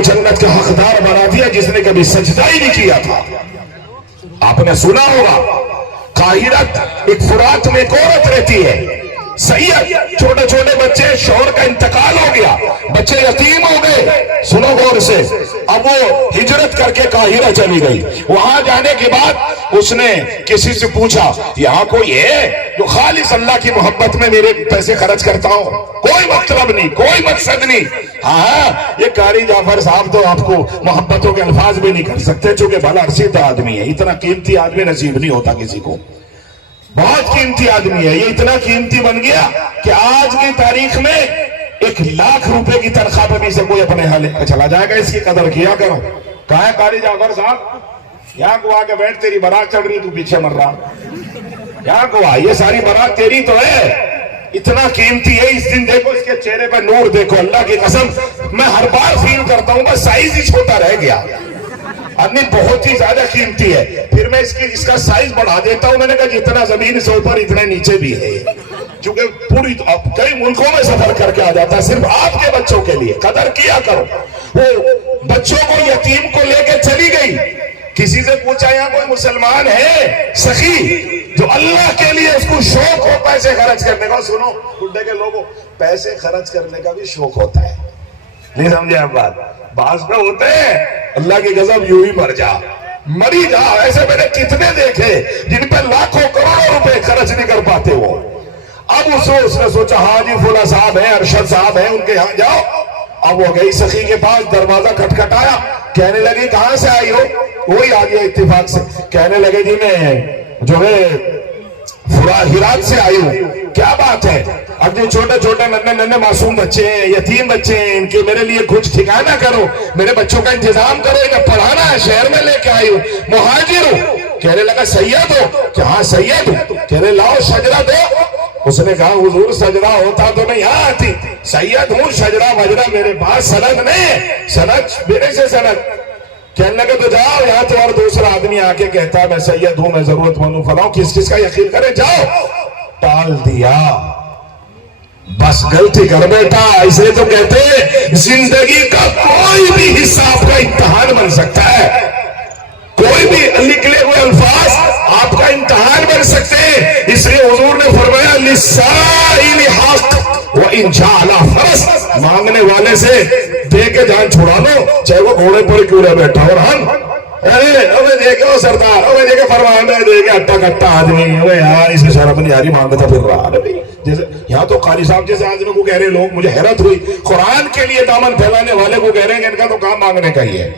کو جنت کا حقدار بنا دیا جس نے کبھی سجدہ ہی نہیں کیا تھا. آپ نے سنا ہوگا قاہرہ ایک فرات میں ایک عورت رہتی ہے سید, چھوٹے چھوٹے بچے, شوہر کا انتقال ہو گیا, بچے یتیم ہو گئے. سنو غور سے, اب وہ ہجرت کر کے قاہرہ چلی گئی. وہاں جانے کے بعد اس نے کسی سے پوچھا یہاں کوئی ہے جو خالص اللہ کی محبت میں میرے پیسے خرچ کرتا ہوں, کوئی مطلب نہیں, کوئی مقصد نہیں. ہاں یہ قاری جعفر صاحب تو آپ کو محبتوں کے الفاظ بھی نہیں کر سکتے چونکہ بھلا رسید آدمی ہے. اتنا قیمتی آدمی نصیب نہیں ہوتا کسی کو, بہت قیمتی آدمی ہے. یہ اتنا قیمتی بن گیا کہ آج کی تاریخ میں 1,00,000 روپے کی تنخواہ پہ بھی سے کوئی اپنے حال چلا جائے گا. اس کی قدر کیا کرو. کہاں ہے قاری جعفر صاحب؟ یہاں کو آ کے بیٹھ, تیری بارات چڑھ رہی تو پیچھے مر رہا. یہاں کو آ, یہ ساری بارات تیری تو ہے, اتنا قیمتی ہے. اس دن دیکھو اس کے چہرے پہ نور دیکھو, اللہ کی قسم میں ہر بار فیل کرتا ہوں بس سائز ہی چھوٹا رہ گیا. آدمی بہت ہی زیادہ قیمتی ہے. پھر میں اس کا سائز بڑھا دیتا ہوں. میں نے کہا جتنا زمین سے اوپر اتنے نیچے بھی ہے, چونکہ پوری کئی ملکوں میں سفر کر کے آ جاتا ہے صرف آپ کے بچوں کے لیے. قدر کیا کرو. وہ بچوں کو یتیم کو لے کے چلی گئی. کسی سے پوچھا یہاں کوئی مسلمان ہے سخی جو اللہ کے لیے اس کو شوق ہو پیسے خرچ کرنے کا؟ سنو بڈھے کے لوگوں, پیسے خرچ کرنے کا بھی شوق ہوتا ہے. نہیں سمجھے آپ بات؟ بعض میں ہوتے ہیں اللہ کی غضب یوں ہی مر جا, مری جا. ایسے میں نے کتنے دیکھے جن پہ لاکھوں کروڑوں روپے خرچ نہیں کر پاتے وہ. اب اس نے سوچا ہاں جی فلاں صاحب ہیں, ارشد صاحب ہیں, ان کے یہاں جاؤ. اب وہ گئی سخی کے پاس, دروازہ کھٹکھٹایا, کہنے لگی کہاں سے آئی ہو؟ وہی آ گیا اتفاق سے. کہنے لگے جی میں جو ہے ہرات سے آئی ہوں. کیا بات ہے؟ اب جو چھوٹے چھوٹے ننھے معصوم بچے ہیں, یتیم بچے ہیں, ان کے میرے لیے کچھ ٹھکانہ کرو, میرے بچوں کا انتظام کرو, انہیں پڑھانا ہے, شہر میں لے کے آئی ہوں, مہاجر ہوں. کہنے لگا سید ہو؟ کہ ہاں سید ہوں. کہنے لاؤ شجرہ دو. اس نے کہا حضور سجدہ ہوتا تو میں یہاں آتی, سید ہوں, شجرہ وجرہ میرے پاس سند نہیں, سند میرے سے سند. کہنے لگے تو جاؤ, یہاں تو اور دوسرا آدمی آ کے کہتا ہے میں سید ہوں, میں ضرورت مند ہوں, فلاں, کس کس کا یقین کرے, جاؤ. ٹال دیا. بس غلطی کر بیٹا. اسے تو کہتے ہیں زندگی کا کوئی بھی حصہ آپ کا امتحان بن سکتا ہے. کوئی بھی نکلے ہوئے الفاظ آپ کا امتحان بن سکتے ہیں. اس لیے حضور نے فرمایا للسائل حق وإن جعل فرس, مانگنے والے سے دے کے جان چھڑا لو چاہے وہ گھوڑے پر کیوں نہ بیٹھا. اور ہم ہمیں دیکھے وہ سردار, ہمیں دیکھے فرمان میں دیکھے اٹھا کٹا آدمی, ہمیں یار اسے شرم نہیں آ رہی, مانگتا پھر رہا ہے. جیسے یہاں تو قاری صاحب جیسے آدمی کو کہہ رہے لوگ, مجھے حیرت ہوئی, قرآن کے لیے دامن پھیلانے والے کو کہہ رہے ہیں کہ ان کا تو کام مانگنے کا ہی ہے.